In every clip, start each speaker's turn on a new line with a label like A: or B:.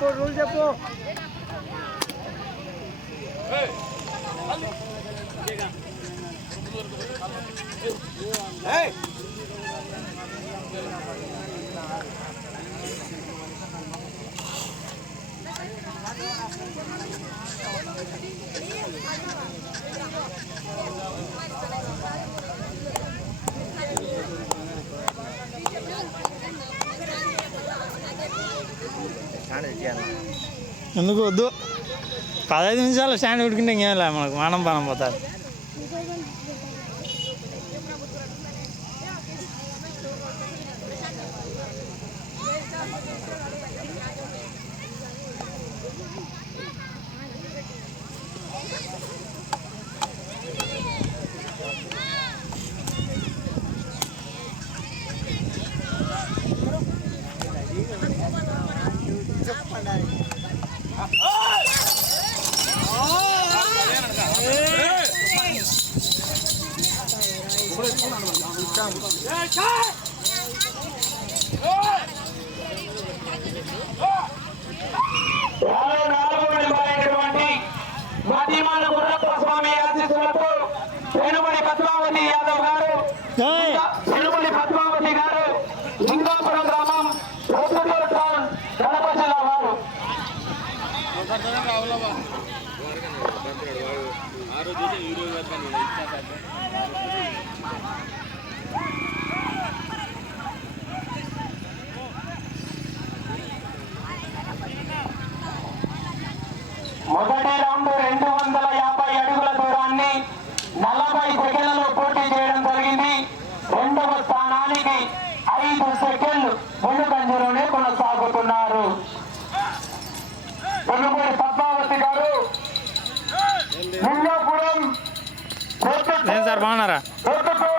A: చెప్పు రూల్ చెప్పు Hey!
B: ఎందుకు వద్దు? పదహైదు నిమిషాలు స్టాండ్ పెట్టుకుంటే ఇంకేం లేదు మనకు మానం పానం పోతారు
C: మాటిమాల గుర్రప్ప స్వామి ఆశీస్సులతో పెనుమడి పద్మావతి యాదవ్ గారు పెనుమడి పద్మావతి గారు లింగాపురం గ్రామం రొద్దుటూరు టౌన్ గారు పొన్నుమూరి పద్మావతి గారు.
B: ముల్లాపురం కోటపూడి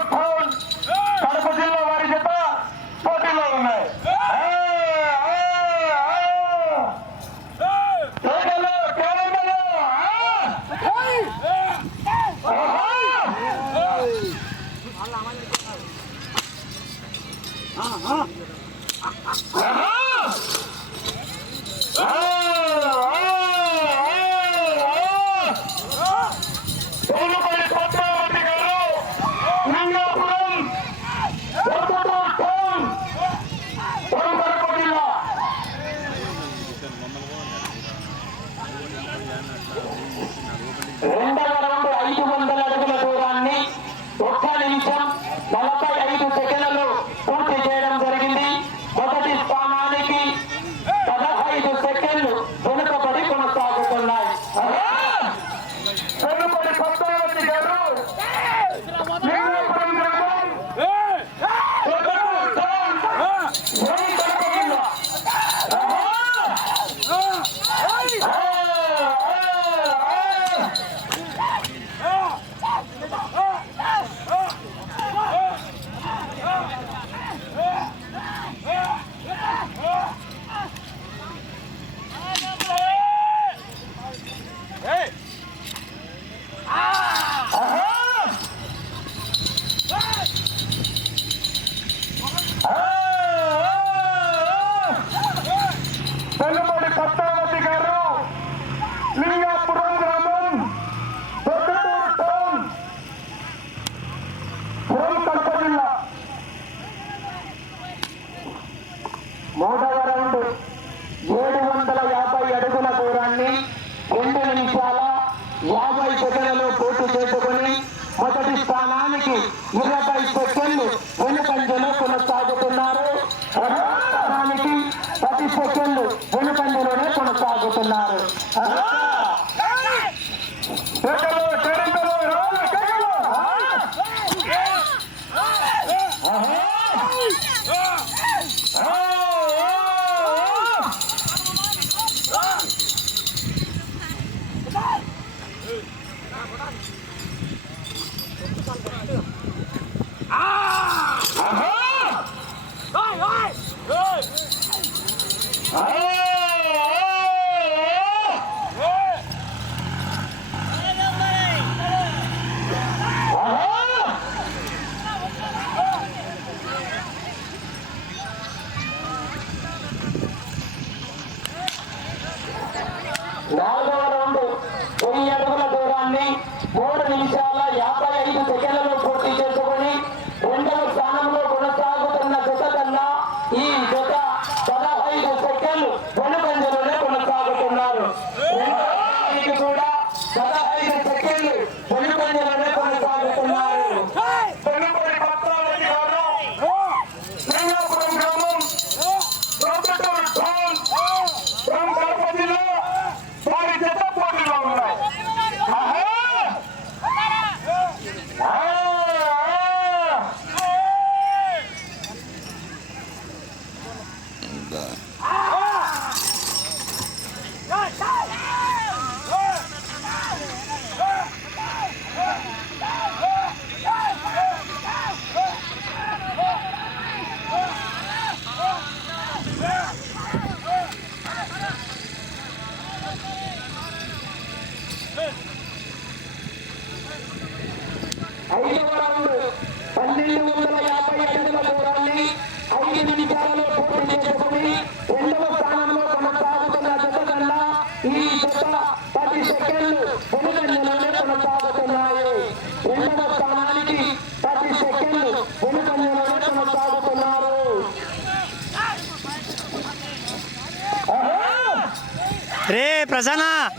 C: రే Prasanna.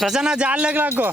C: Prasanna జాలిలోకి లాక్కో.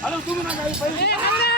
C: Halo, tunggu nak kali.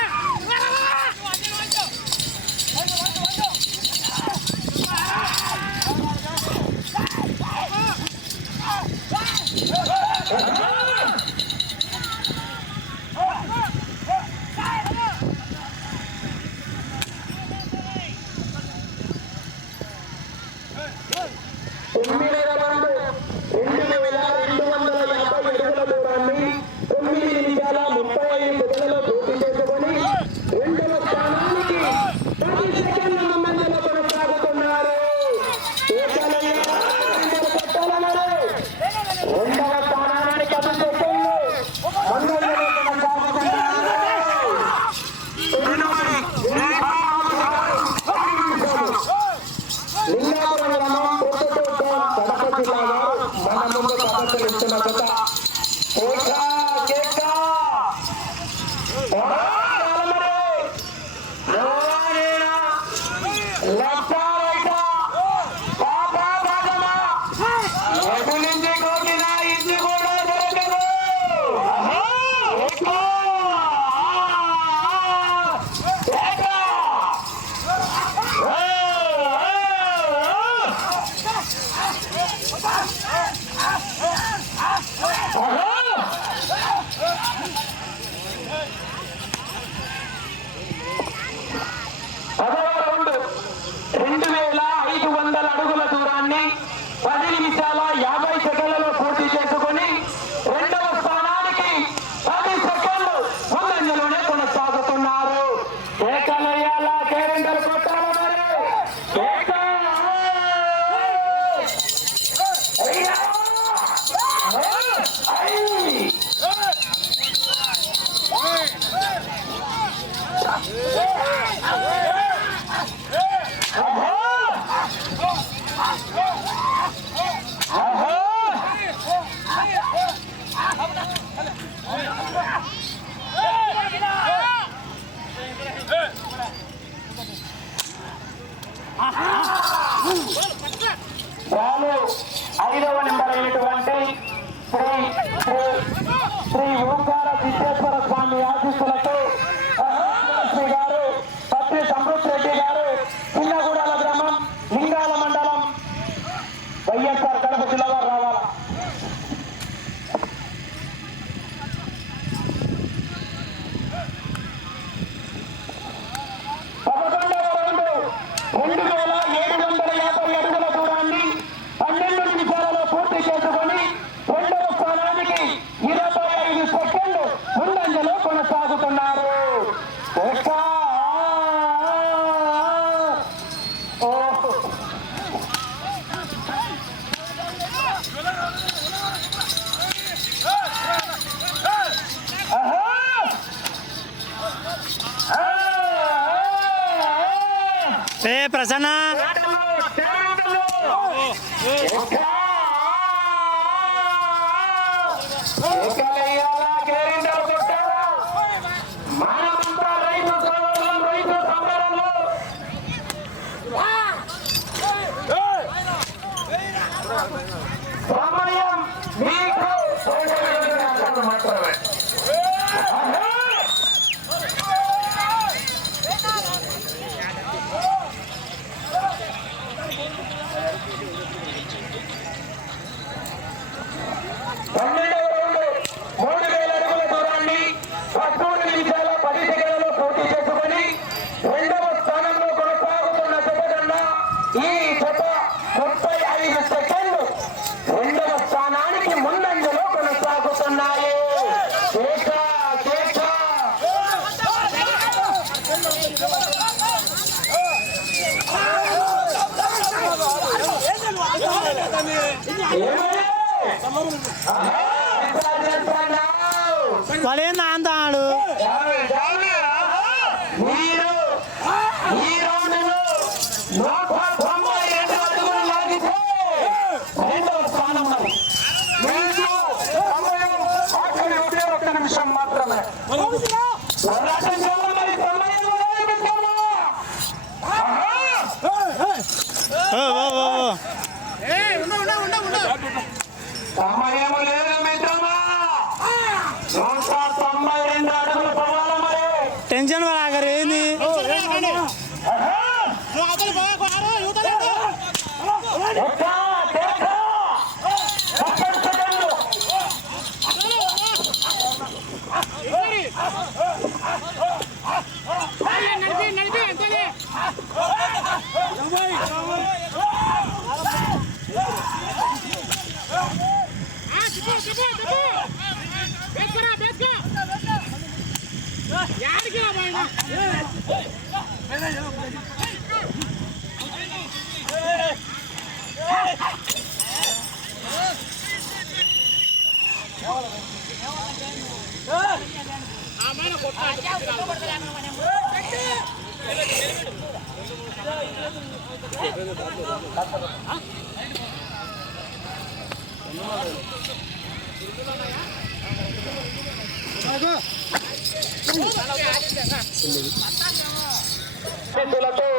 C: రాను ఐదవ నెంబర్ అయినటువంటి శ్రీ శ్రీ ఓంకార సిద్ధేశ్వర స్వామి ఆశీస్సులతో రైతు సోదరులం
B: రైతు సంబరంలో
C: సమయం మీకు మాత్రమే. วาเลนนะ
B: టెన్షన్ పడాకరు ఏంది
C: చెప్పు చెప్పు చెప్పు ஆமா ఆఫీసులతో